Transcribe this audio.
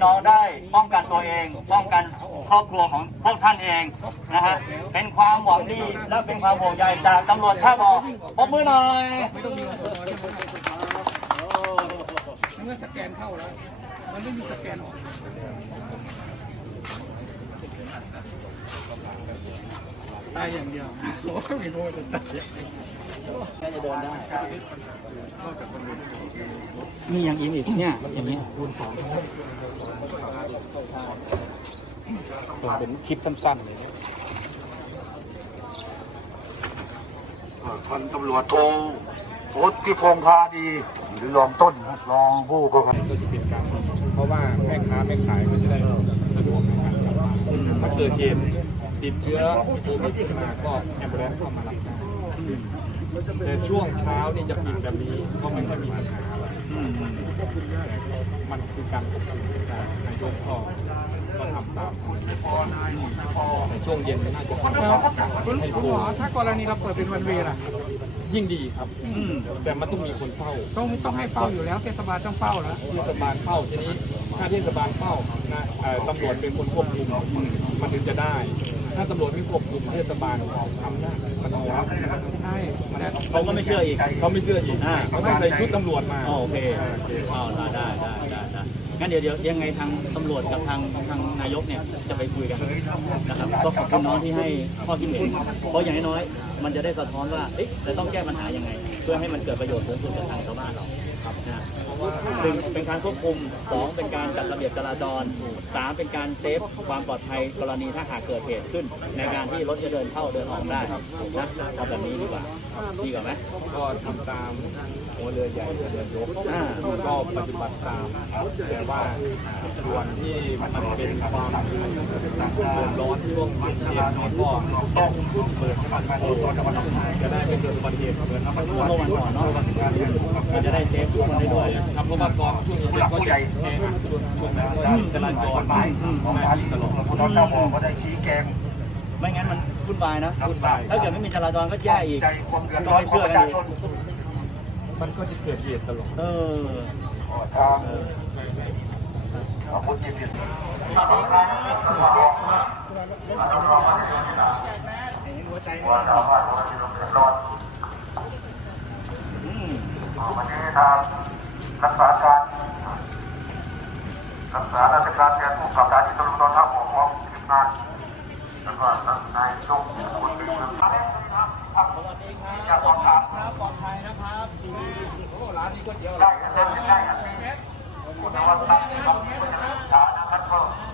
ี่น้องได้ป้องกันตัวเอง ป้องกันครอบครัวของพวกท่านเองนะฮะเป็นความหวังดีและเป็นความห่วงใยจากตำรวจท่าบอปรบมือหน่อยเมื่อสแกนเข้าแล้ว มันไม่มีสแกนออก ตายอย่างเดียวโอ้ไม่รู้ว่าจะตายยังไงน่าจะเดินได้มีอย่างอีกอีกเนี่ยอย่างนี้เป็นคลิปสั้นๆเลยพันตำรวจโทโทษที่พงษ์พาดีหรือรองต้นครับรองผู้ประคับก็จะเป็นการเพราะว่าแม่ค้าแม่ขายก็จะได้สะดวกในการกลับบ้านถ้าเกิดเหตุ ติดเชื้อโควิดขึ้นมาก็แอมบูเลนซ์เข้ามารับได้แต่ช่วงเช้านี่จะปิดแบบนี้ก็ไม่ค่อยมีปัญหาอะไรมันคือการควบคุมการนายกก็ก็ทำตามในช่วงเย็นน่าจะเป็นการให้คุณผู้หมอถ้ากรณีเราเปิดเป็นวันเวล่ะยิ่งดีครับ แต่มันต้องมีคนเฝ้า ต้องต้องให้เฝ้าอยู่แล้วเทศบาลต้องเฝ้าแล้วเทศบาลเฝ้าทีนี้ ถ้าเทศบาลเฝ้านะเอ่อตำรวจเป็นคนควบคุมมันถึงจะได้ ถ้าตำรวจไม่ควบคุมเทศบาลทำได้มันน้อยใช่แต่เขาก็ไม่เชื่ออีกเขาไม่เชื่ออีกอ่าเขาต้องใส่ชุดตำรวจมาอ๋อโอเคอ๋อได้ได้ได้ได้ได้งั้นเดี๋ยวเดี๋ยวยังไงทางตำรวจกับทางทางนายกเนี่ยจะไปคุยกันนะครับก็ขอบคุณน้องที่ให้ข้อคิดเห็นเพราะอย่างน้อยๆมันจะได้สะท้อนว่าเอ๊ะจะต้องแก้ปัญหายังไง เพื่อให้มันเกิดประโยชน์สูงสุดกับทางชาวบ้านเราครับนะหนึ่งเป็นการควบคุมสองเป็นการจัดระเบียบจราจรสามเป็นการเซฟความปลอดภัยกรณีถ้าหากเกิดเหตุขึ้น ในการที่รถจะเดินเข้าเดินออกได้นะเอาแบบนี้ดีกว่าดีกว่าไหมก็ทำตามหัวเรือใหญ่เรือยกก็ปฏิบัติตามแต่ว่าส่วนที่มันเป็นความ เดือดร้อนช่วงเหตุนี้ก็ต้องเปิดให้มันโตจะได้ไม่เกิดอุบัติเหตุเหมือนน้ำมันเมื่อวันก่อนเนาะมันจะได้เซฟทุกคนได้ด้วยครับเพราะว่ากอนช่วงนี้ก็จะแออัดช่วงช่วงนั้นก็จราจรหมายของหน้าสารที่ตลอดผู้น้องเจ้าบอกก็ได้ชี้แจงไม่งั้นมันวุ่นวายนะวุ่นวายถ้าเกิดไม่มีจราจรก็แย่อีกใจความเดือดร้อนของประชาชนมันก็จะเกิดเหตุตลอดเออทางขอบคุณจิตติว่าเวันนี้ทางรักษาการรักษาราชการแทนผู้กำกับการที่ตำรวจตอนทัพของของทีมงานแล้วก็นายยกคนเป็นเมืองสวัสดีครับปลอดภัยครับปลอดภัยนะครับโอ้ร้านนี้ก็เยอะได้เซ็นได้อันนี้แต่ว่าตั้งที่เรามีปัญหานะครับ